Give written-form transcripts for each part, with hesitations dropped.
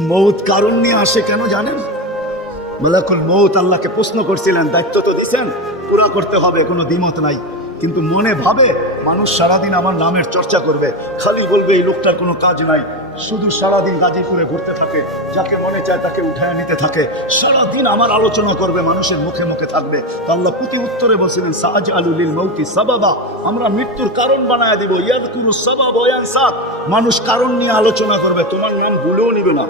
মৌত কারণ নিয়ে আসে কেন জানেন? মালাকুল মৌত আল্লাহকে প্রশ্ন করছিলেন, দায়িত্ব তো দিছেন, পুরা করতে হবে, কোনো দ্বিমত নাই। কিন্তু মনে ভাবে মানুষ সারাদিন আমার নামের চর্চা করবে, খালি বলবে এই লোকটার কোনো কাজ নাই, শুধু সারাদিন গাজীপুরে ঘুরতে থাকে, যাকে মনে চায় তাকে উঠায় নিতে থাকে, সারাদিন আমার আলোচনা করবে, মানুষের মুখে মুখে থাকবে। তো আল্লাহ প্রতি উত্তরে বলছিলেন, সাজ আলুলিল মৌতি সাবাবা, আমরা মৃত্যুর কারণ বানায় দিব। ইয়াদকুরু সাবাব ওয়া ইয়ানসা, মানুষ কারণ নিয়ে আলোচনা করবে, তোমার নাম ভুলেও নিবে না।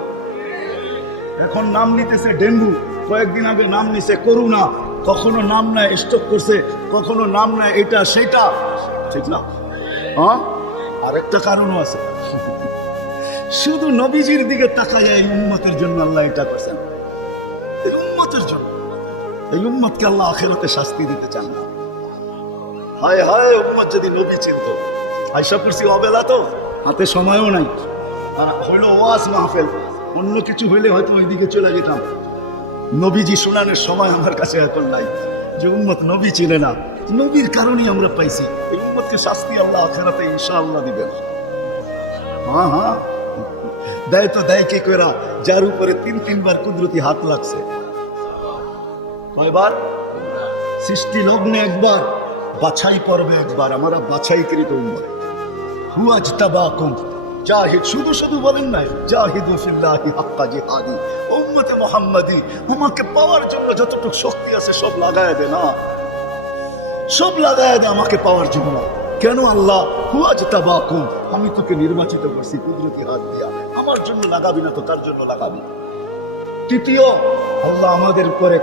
এখন নাম নিতেছে ডেঙ্গু, কয়েকদিন আগে নাম নিছে করোনা, কখনো নাম নেয় স্ট্রোক করছে, কখনো নাম নেয় এটা সেটা, ঠিক না? হ্যাঁ, আরেকটা কারণও আছে, শুধু নবীজির দিকে তাকা যায়, এই উম্মতের জন্য আল্লাহ এটা করছেন, এই উম্মতের জন্য। এই উম্মতকে আল্লাহ আখিরাতে শাস্তি দিতে চান না। হায় হায়, উম্মত যদি নবী চিনত। আয়সা করছি অবেলা, তো হাতে সময়ও নাই, আর হইলো ওয়াজ মাহফিল, অন্য কিছু হইলে হয়তো ওইদিকে চলে যেতাম। নবীজি শোনানোর সময় আমার কাছে এখন নাই, যে উম্মত নবী চিনে না। নবীর কারণেই আমরা পাইছি। এই উম্মতকে শাস্তি আল্লাহ আখিরাতে ইনশাআল্লাহ দিবেন। হ্যাঁ হ্যাঁ, দেয় তো দেয় কে কইরা, যার উপরে তিনবার কুদরতি হাত লাগছে। কয়বার? সৃষ্টি লগ্নে একবার, বাছাই পর্বে একবার। আমরা বাছাইকৃত উম্মত। হুয়াজতাবাকুম জাহিদ, শুধু শুধু বলেন নাই, জাহিদু ফিল্লাহি হাক্কা জিহাদি, উম্মতে মুহাম্মাদি, আমাকে পাওয়ার জন্য যতটুকু শক্তি আছে সব লাগায় দে না, সব লাগায় দে আমাকে পাওয়ার জন্য। কেন আল্লাহ? হুয়াজতাবাকুম, আমি তোকে নির্বাচিত করছি কুদরতি হাত দিয়া, আমার জন্য লাগাবি না তো কার জন্য লাগাবি? তৃতীয়, আল্লাহ আমাদের উপরে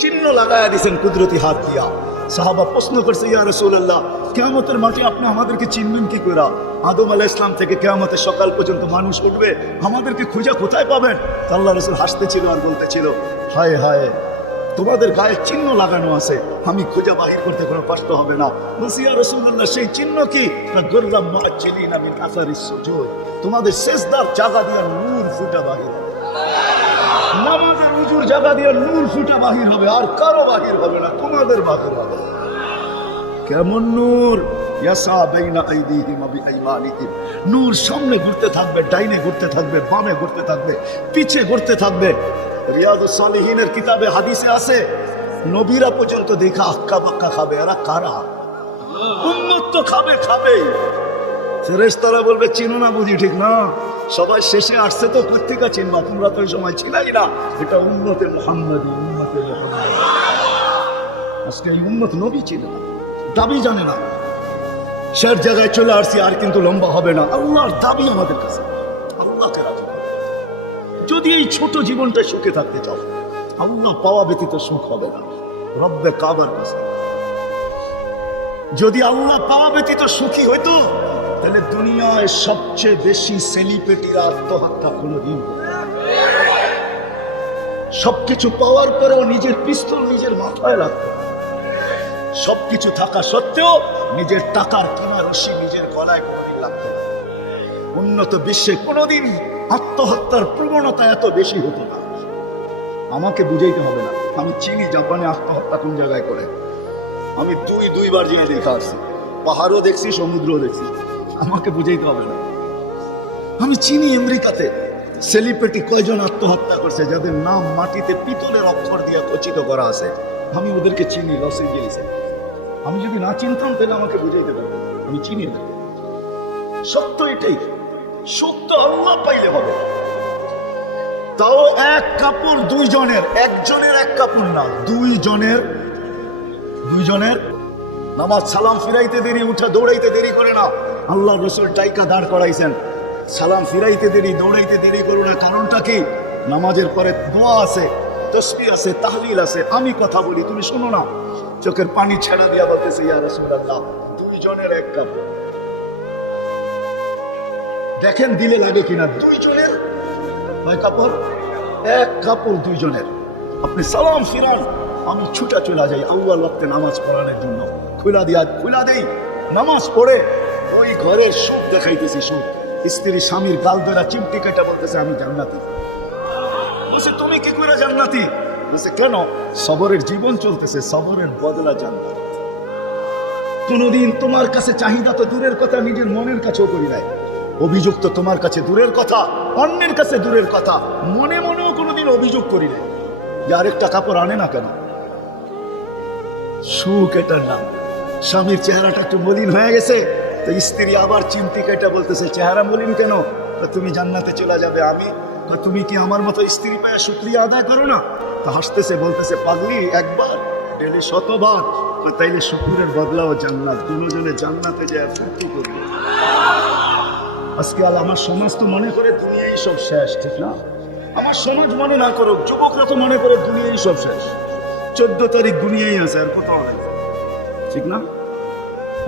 চিহ্ন লাগায় দিয়েছেন কুদরতি হাত দিয়া। সাহাবা প্রশ্ন করছে, ইয়া রাসূলুল্লাহ, কিয়ামতের মাঠে আপনি আমাদেরকে চিনবেন কি করে? আদম আলাইহিস সালাম থেকে কিয়ামতের সকাল পর্যন্ত মানুষ উঠবে, আমাদেরকে খুঁজে কোথায় পাবেন? আল্লাহ রাসূল হাসতেছিল আর বলতেছিল, হায় হায়, তোমাদের গায়ে চিহ্ন লাগানো আছে, আমি খুঁজে বাহির করতে কোনো কষ্ট হবে না। বলছি, ইয়া রাসূলুল্লাহ, সেই চিহ্ন কি? গুররাম মুআজ্জিলিনা মিন আসারিস সুজুদ, তোমাদের সিজদার জায়গা দিয়ে নূর ফুটা বাহির হবে, নামাজের উজুর জায়গা দিয়ে নূর ফুটা বাহির হবে, আর কারো বাহির হবে না, তোমাদের বাহির হবে। কেমন নূর? ইয়াসা বাইনা আইদিহিম ওয়া বিআইমানিহিম, নূর সামনে ঘুরতে থাকবে, ডাইনে ঘুরতে থাকবে, বামে ঘুরতে থাকবে, পিছে ঘুরতে থাকবে। রিয়াদুস সালিহিনের কিতাবে হাদিসে আছে, নবীরা পর্যন্ত দেখা আক্কা বাক্কা খাবে। এরা কারা? উম্মত তো খাবে খাবে। ফেরেশতারা বলবে, চিনো না বুঝি? ঠিক না, সবাই শেষে আসছে তো, পত্রিকা চিনবা, তোমরা তো ওই সময় ছিলাই না। এটা উম্মতে মুহাম্মাদি, উম্মতে মুহাম্মাদি। আজকে এই উম্মত নবী চিনে না, দাবি জানে না। শের জায়গায় চলে আসছি, আর কিন্তু লম্বা হবে না। আল্লাহর দাবি আমাদের কাছে, আল্লাহকে রাজি করো। যদি এই ছোট জীবনটা সুখে থাকতে চাও, আল্লাহ পাওয়া ব্যতীত সুখ হবে না। রব্বে কাবার কাছে যদি আল্লাহ পাওয়া ব্যতীত সুখী হইতো, তাহলে দুনিয়ায় সবচেয়ে বেশি সেলিব্রিটিরা আত্মহত্যা কোনোদিন, সবকিছু পাওয়ার পরেও নিজের পিস্তল নিজের মাথায় রাখতো, সবকিছু থাকা সত্ত্বেও নিজের টাকার কেনা রশি নিজের গলায় কোনোদিন লাগতো না। উন্নত বিশ্বে কোনোদিন আত্মহত্যার প্রবণতা এত বেশি হতো না। আমাকে বুঝাইতে হবে না, আমি চিনি জাপানে আত্মহত্যা কোন জায়গায় করে। আমি দুইবার গিয়ে দেখা আসছি, পাহাড়ও দেখছি, সমুদ্রও দেখছি। আমাকে বুঝাইতে হবে না, আমি চিনি আমেরিকাতে সেলিব্রিটি কয়জন আত্মহত্যা করছে, যাদের নাম মাটিতে পিতলের অক্ষর দিয়ে খচিত করা আছে। আমি ওদেরকে চিনি, লস এঞ্জেলিসে। আমি যদি না চিনতাম তাহলে আমাকে বুঝাইতে পারবো, আমি চিনি না। সত্য এটাই, সত্য আল্লাহ পাইলে হবে। তাও এক কাপড় দুইজনের, একজনের এক কাপড় না, দুইজনের। নামাজ সালাম ফিরাইতে দেরি, উঠা দৌড়াইতে দেরি করে না। আল্লাহ রসুল টাইকা দাঁড় করাইছেন, সালাম ফিরাইতে দেরি, দৌড়াইতে দেরি করো না। কারণটা কি? নামাজের পরে দোয়া আছে, তসবিহ আছে, তাহলিল আছে। আমি কথা বলি, তুমি শোনো না। চোখের পানি ছেড়া দিয়া বলতেছে, ইয়া রাসূলুল্লাহ, দুইজনের এক কাপড়। দেখেন দিলে লাগে কিনা, দুইজনের কয় কাপড়? এক কাপড় দুইজনের। আপনি সালাম ফিরান, আমি ছুটা চলে যাই আউয়াল ওয়াক্তে নামাজ পড়ানোর জন্য। খুলা দেই, নামাজ পড়ে ওই ঘরের সুখ দেখাইতেছি, সুখ। স্ত্রী স্বামীর গাল ধরা চিমটি কেটে বলতেছে, আমি জান্নাতি। বলছে, তুমি কি করে জান্নাতি? বলছে, কেন? সবরের জীবন চলতেছে, সবরের বদলা জান্নাত। কোনদিন তোমার কাছে চাহিদা তো দূরের কথা, নিজের মনের কাছেও করি নাই। অভিযোগ তো তোমার কাছে দূরের কথা, অন্যের কাছে দূরের কথা, মনে মনেও কোনোদিন অভিযোগ করি না যে আরেকটা কাপড় আনে না কেন। সুখ এটার নাম। স্বামীর চেহারাটা একটু মলিন হয়ে গেছে, তো স্ত্রী আবার চিমটি কেটে বলতেছে চেহারা মলিন কেন, তো তুমি জান্নাতে চলে যাবে। আমি তো তুমি কি আমার মতো স্ত্রী পায় শুকরিয়া আদায় করো না? তো হাসতেছে, বলতেছে পাগলি একবার ডেলি শতবার, তাইলে শুকুরের বদলাও জান্নাত। দুজনে জান্নাতে যায় ফুর্তি করবে। আজকে আমার সমাজ তো মনে করে দুনিয়াই সব শেষ, ঠিক না? আমার সমাজ মনে না করুক, যুবকরা তো মনে করে দুনিয়াই সব শেষ। 14 তারিখ দুনিয়াই আছে, আর কোথাও নাই, ঠিক না?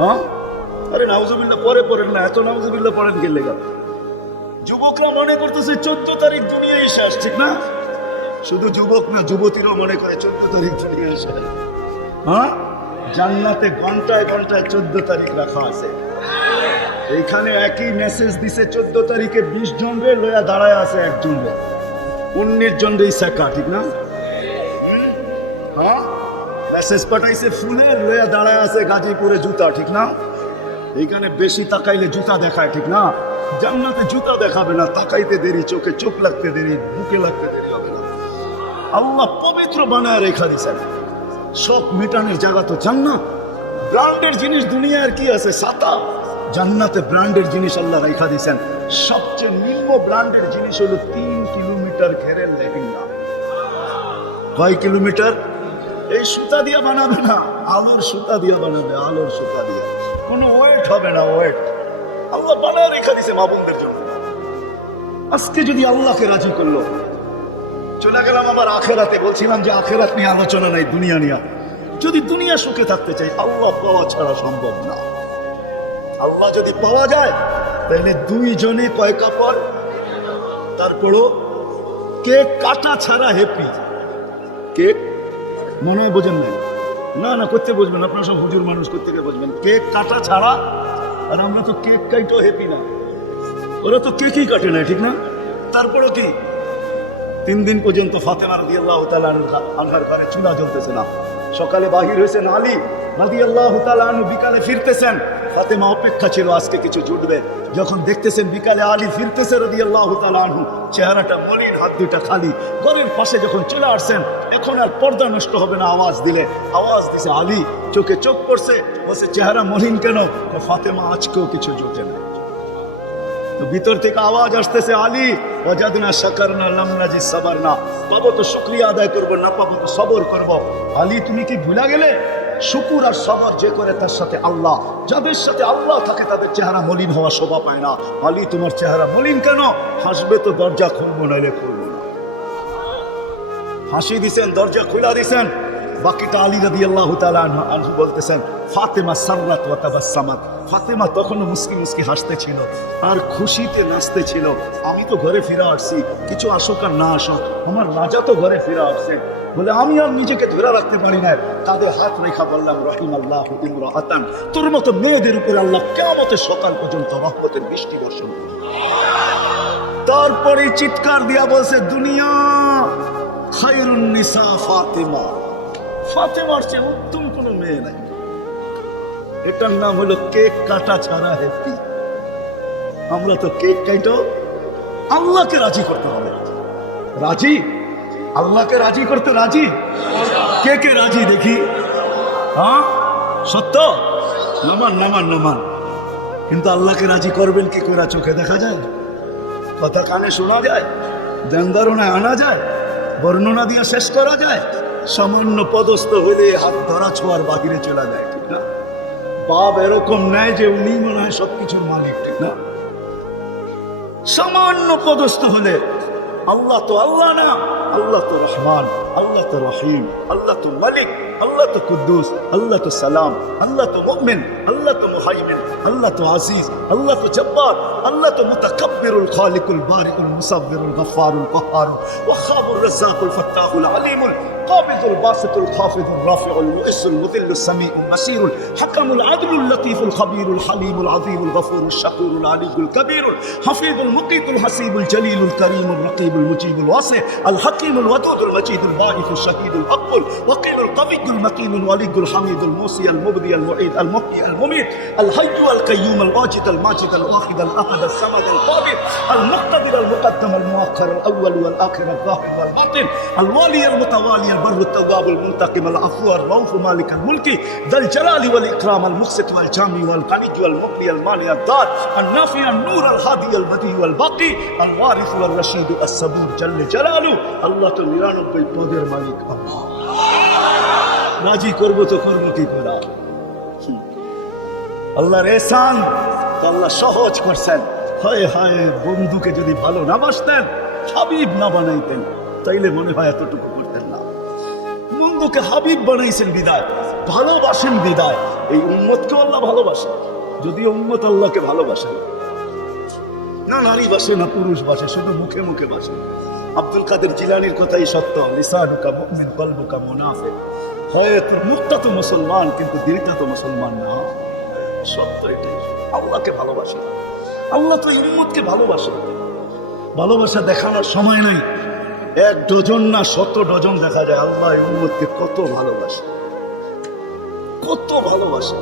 হ্যাঁ, আরে নাউজুবিল্লাহ পরে পড়েন না, এত নাউজুবিল্লাহ পড়েন গেলে গা। যুবকরা মনে করতেছে 14 তারিখ দুনিয়াই শেষ, ঠিক না? শুধু যুবক না, যুবতীরাও মনে করে 14 তারিখ দুনিয়াই শেষ। হ্যাঁ, জান্নাতে ঘন্টায় ঘন্টায় 14 তারিখ রাখা আছে। এইখানে একই মেসেজ দিছে 14 তারিখে 20 জন রে লইয়া দাঁড়ায় আছে একজন রে, 19 জন রে সাকা, ঠিক না? হ্যাঁ, মেসেজ পাঠাইছে ফুলের, লইয়া দাঁড়ায় আছে গাজীপুরে জুতা, ঠিক না? এইখানে বেশি তাকাইলে জুতা দেখায়, ঠিক না? জান্নাতে জুতা দেখাবে না, তাকাইতে দেরি, চোখে চোখ লাগতে দেরি, বুকে লাগতে দেরি হবে না। আল্লাহ পবিত্র বানায় রেখা দিছেন। সব মেটানোর জায়গা তো জান্নাত। ব্র্যান্ডের জিনিস দুনিয়ার কি আছে? ছাতা। জান্নাতে ব্র্যান্ডের জিনিস আল্লাহ রেখা দিছেন। সবচেয়ে নিম্ন ব্র্যান্ডের জিনিস হলো 3 কিলোমিটার ঘেরের লেহেঙ্গা। কয় কিলোমিটার? এই সুতা দিয়ে বানাবে না, আলোর সুতা দিয়ে বানাবে, আলোর সুতা দিয়ে। কোনো ওয়েট হবে না, ওয়েট। আল্লাহ বানায় রেখা দিছে মা বোনদের জন্য। আজকে যদি আল্লাহকে রাজি করলো, চলে গেলাম আমার আখেরাতে। বলছিলাম যে আখেরাত নিয়ে আলোচনা নাই, দুনিয়া নিয়ে। যদি দুনিয়া সুখে থাকতে চাই, আল্লাহ পাওয়া ছাড়া সম্ভব না। আল্লাহ যদি পাওয়া যায়, তাহলে 2 জনে কয় কাপড়? তারপরও কেক কাটা ছাড়া হ্যাপি। কেক মনে হয় বোঝেন নাই? না না, করতে বুঝবেন, আপনারা সব হুজুর মানুষ, করতে বুঝবেন। কেক কাটা ছাড়া, আর আমরা তো কেক কাইটেও হ্যাপি না। ওরা তো কেকই কাটে না, ঠিক না? তারপরও কি 3 দিন পর্যন্ত ফাতেমা রাদিয়াল্লাহু তাআলা আনহার ঘরে চুলা জ্বলতেছে না। সকালে বাহির হয়েছেন আলী রাদিয়াল্লাহু তাআলা আনহু, বিকালে ফিরতেছেন। ফাতেমা অপেক্ষা ছিল আজকে কিছু জুটবে। যখন দেখতেছেন বিকালে আলী ফিরতেছে রাদিয়াল্লাহু তাআলা আনহু, চেহারাটা মলিন, হাত দুটা খালি, ঘরের পাশে যখন চলে আসছেন, এখন আর পর্দা নষ্ট হবে না আওয়াজ দিলে। আওয়াজ দিছে আলী, চোখে চোখ পড়ছে, বলছে চেহারা মলিন কেন? ফাতেমা আজকেও কিছু জোটে না। তো ভিতর থেকে আওয়াজ আসতেছে, আলী ওয়াজাদনা শাকারনা লাম নাজি সাবারনা। পাবো তো শুকরিয়া আদায় করবো, না পাবো তো সবর করব। আলী তুমি কি ভুলা গেলে? শুকুর আর সবর যে করে তার সাথে আল্লাহ। যাদের সাথে আল্লাহ থাকে তাদের চেহারা মলিন হওয়া শোভা পায় না। আলী তোমার চেহারা মলিন কেন? হাসবে তো দরজা খুলবো, নাইলে খুলবো না। হাসি দিছেন, দরজা খুলা দিছেন। বাকিটা আলী রাদিয়াল্লাহু তাআলা আনহু বলতেছেন, ফাতেমা সাররাত ওয়া তাবাসসামাত। ফাতেমা তখনও মুস্কি মুস্কি হাসতেছিল আর খুশিতে নাচতেছিল। আমি তো ঘরে ফিরে আসছি, কিছু আসুক আর না আসুক, আমার রাজা তো ঘরে ফিরে আসছে। বলে আমি আর নিজেকে ধরে রাখতে পারি না, তাদের হাত রেখা বললাম, রহিমাল্লাহু ইমরাআতান, তোর মতো মেয়েদের উপরে আল্লাহ কিয়ামতের সকাল পর্যন্ত রহমতের বৃষ্টি বর্ষণ করবে। তারপরে চিৎকার দিয়া বলছে, দুনিয়া খায়রুন নিসা ফাতেমা। ফাতেমার চেয়ে উত্তম কোনো মেয়ে নাই। এটার নাম হলো কেক কাটা ছাড়া হ্যাপি। আমরা তো কেক কাটো, আল্লাহকে রাজি করতে হবে। রাজি? আল্লাহকে রাজি করতে রাজি? কে কে রাজি দেখি? হ্যাঁ, সত্য? নামান নামান নামান। কিন্তু আল্লাহকে রাজি করবেন কি করে? চোখে দেখা যায়, কথা কানে শোনা যায়, ধ্যানধারণায় আনা যায়, বর্ণনা দিয়ে শেষ করা যায়? সামান্য পদস্থ হলে হাত ধরা ছোঁয়ার বাহিরে চলে যায়, ঠিক না? বাপ এরকম নেয় যে উনি মনে হয় সবকিছুর মালিক, ঠিক না? সামান্য পদস্থ হলে আল্লাহ তো আল্লাহ না, আল্লাহ তো রহমান, আল্লাহ তো রহিম, আল্লাহ তো মালিক, আল্লাহ তো কুদ্দুস, আল্লাহ তো সালাম, আল্লাহ তো মুমিন, আল্লাহ তো মুহাইমিন, আল্লাহ তো আজিজ, আল্লাহ তো জব্বার, আল্লাহ তো মুতাকাব্বিরুল খালিকুল বারিকুল মুসাব্বিরুল গফফারুল কাহ্হারুল ওয়াহ্হাবুর রাজ্জাকুল ফাত্তাহুল আলিমুল القابض الباسط الخافض الرافع المؤس المذل السميع البصير الحكم العدل اللطيف الخبير الحليم العظيم الغفور الشكور العلي الكبير الحفيظ المقيت الحسيب الجليل الكريم الرقيب المجيب الواسع الحكيم الودود المجيد الباعث الشهيد الأقبل وقيل القوي المكين الولي الحميد الموصي المبدي المعيد المحيي المميت الحي القيوم الواجد الماجد الواحد الأحد الصمد القادر المقتدر المقدم المؤخر الأول والآخر الظاهر والباطن الوالي المتوالي البر التواب المنتقم العفو الرؤوف مالك الملك ذا الجلال والإكرام المقسط والجامع والغني والمغني المانع الضار النافع النور الهادي البديع والباقي الوارث والرشيد الصبور جل جلاله الله তো 99 পদের মালিক আল্লাহ রাজি করব তো করব কি করে আল্লাহর এহসান তো আল্লাহ সহজ করছেন হায় হায় বন্ধুকে যদি ভালো না বাসতেন হাবিব না বানাইতেন তাইলে মনে হয় এতটুকু করতেন না বন্ধুকে হাবিব বানাইছেন বিদায় ভালোবাসেন বিদায় এই উম্মতকে আল্লাহ ভালোবাসেন যদি উম্মত আল্লাহকে ভালোবাসেন না নারী বাসে না পুরুষ বাসে শুধু মুখে মুখে বাসে আব্দুল কাদের জিলানির কথাই সত্য লিসানুকা মুমিন কলবুকা মুনাফিক হয় তোর মুখটা তো মুসলমান কিন্তু দিলটা তো মুসলমান না সত্য এটাই আল্লাহকে ভালোবাসে আল্লাহ তো এই উম্মতকে ভালোবাসে ভালোবাসা দেখানোর সময় নাই এক ডজন না 100 ডজন দেখা যায় আল্লাহ এই উম্মতকে কত ভালোবাসে কত ভালোবাসে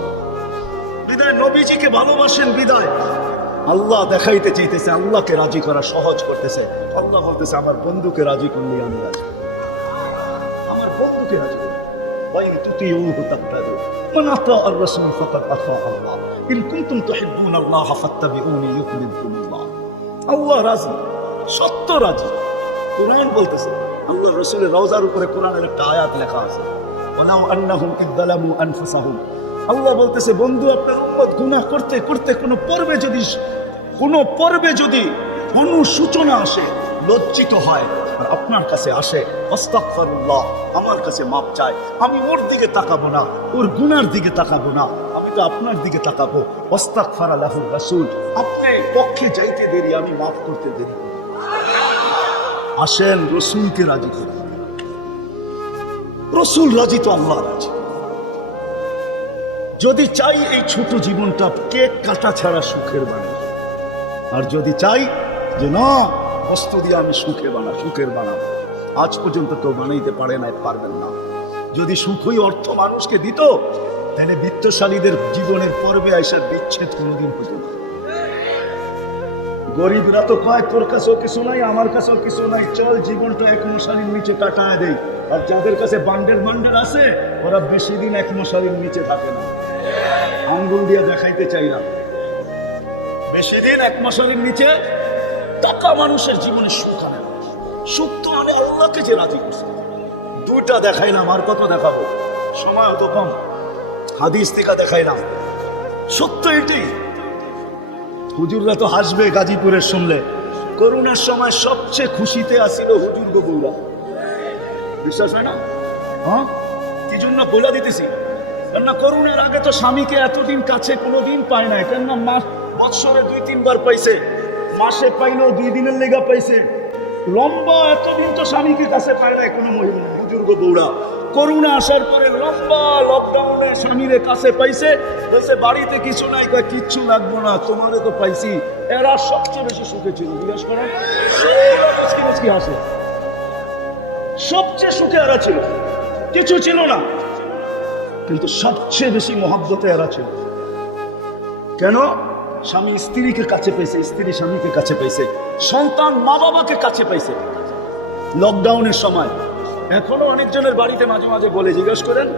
বিদায় নবীজিকে ভালোবাসেন বিদায় আল্লাহ দেখাইতে চাইতেছে আল্লাহকে রাজি করা সহজ করতেছে আল্লাহ বলতেছে আমার বন্ধুকে রাজি করলে আমি রাজি আমার বন্ধুকে রাজি করলে وإن تطيعوه تهتدوا من أطاع الرسول فقد أطاع الله إن كنتم تحبون الله فاتبعوني يحببكم الله আল্লাহ রাজি সত্য রাজি কোরআন বলতেছে আল্লাহ রাসূলের রওজার উপরে কোরআনের একটা আয়াত লেখা আছে ওয়ালাউ আন্নাহুম ইযলামু আনফুসাহুম আল্লাহ বলতেছে বন্ধু আপনার উম্মত গুনাহ করতে করতে কোনো পর্বে যদি অনুসূচনা আসে লজ্জিত হয় আর আপনার কাছে আসে আস্তাগফিরুল্লাহ আমার কাছে মাপ চায় আমি ওর দিকে তাকাবো না ওর গুনার দিকে তাকাবো না আমি তো আপনার দিকে তাকাবো আস্তাগফারা লাহু রাসূল আপনি পক্ষে যাইতে দেরি আমি মাফ করতে দেরি করি আসেন রসুলকে রাজি করি রসুল রাজি তো আল্লাহ রাজি যদি চাই এই ছোট জীবনটা কেক কাটা ছাড়া সুখের বানাই আর যদি চাই যে না বস্তু দিয়ে আমি সুখের বানাবো আজ পর্যন্ত তো বানাইতে পারবেন না যদি সুখই অর্থ মানুষকে দিত তাহলে বিত্তশালীদের জীবনের পর্বে আইসার বিচ্ছেদ কোনোদিন হতো না গরিবরা তো কয় তোর কাছেও কিছু নাই আমার কাছেও কিছু নাই চল জীবনটা এক মশালির নিচে কাটায় দেই আর যাদের কাছে বান্ডেল আছে ওরা বেশি দিন এক মশালির নিচে থাকে না আঙ্গুল দিয়ে দেখাইতে চাই না বেশি দিন এক মশালির নিচে টাকা মানুষের জীবনে সুখ আনে সুখ তো মানে আল্লাহকে যে রাজি করছে দুইটা দেখাইলাম আর কত দেখাবো সময় তো কম হাদিস থেকে দেখাইলাম সত্য এটাই হুজুররা তো হাসবে গাজীপুরের শুনলে করোনার সময় সবচেয়ে খুশিতে আসিল হুজুর গবুরা বিশ্বাস হয় না হ্যাঁ কি জন্য বলে দিতেছি কেননা করোনার আগে তো স্বামীকে এতদিন কাছে কোনোদিন পায় নাই কেননা বৎসরে 2-3 বার পাইছে মাসে পাইলেও 2 দিনের লেগা পাইছে লম্বা এতদিন তো স্বামীকে কাছে পায় নাই কোনো বুজুর্গ বউরা করোনা আসার পরে লম্বা লকডাউনে স্বামীরে কাছে পাইছে বলছে বাড়িতে কিছু নাই বা কিচ্ছু লাগবো না তোমারে তো পাইছি এরা সবচেয়ে বেশি সুখে ছিল জিজ্ঞেস করেন কি আসে সবচেয়ে সুখে এরা ছিল কিছু ছিল না কিন্তু সবচেয়ে বেশি মহব্বতে এরা ছিল কেন স্বামী স্ত্রীকে কাছে পেয়েছে স্ত্রী স্বামীকে কাছে পেয়েছে সন্তান মা বাবাকে কাছে পাইছে লকডাউনের সময় এখনো অনেকজনের বাড়িতে মাঝে মাঝে বলে জিজ্ঞেস করেন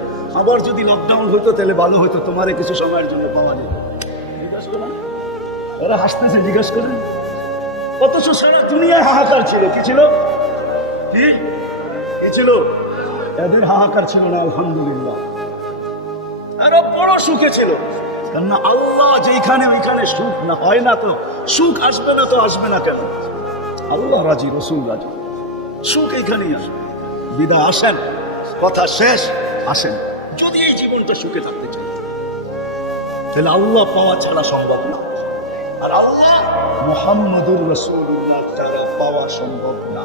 আবার যদি লকডাউন হইতো তাহলে ভালো হইতো তোমারে কিছু সময়ের জন্য পাওয়া যেত জিজ্ঞেস করেন ওরা হাসতেছে জিজ্ঞেস করেন অথচ সারা দুনিয়ায় হাহাকার ছিল কি ছিল কি ছিল এদের হাহাকার ছিল না আলহামদুলিল্লাহ এরা বড় সুখে ছিল কেননা আল্লাহ যেখানে ওইখানে সুখ না হয় না তো সুখ আসবে না তো আসবে না কেন আল্লাহ রাজি রসুল রাজি সুখ এইখানেই আসবে বিদা আসেন কথা শেষ আসেন যদি এই জীবনটা সুখে থাকতে চাই তাহলে আল্লাহ পাওয়া ছাড়া সম্ভব না আর আল্লাহ মুহাম্মাদুর রাসূলুল্লাহ ছাড়া পাওয়া সম্ভব না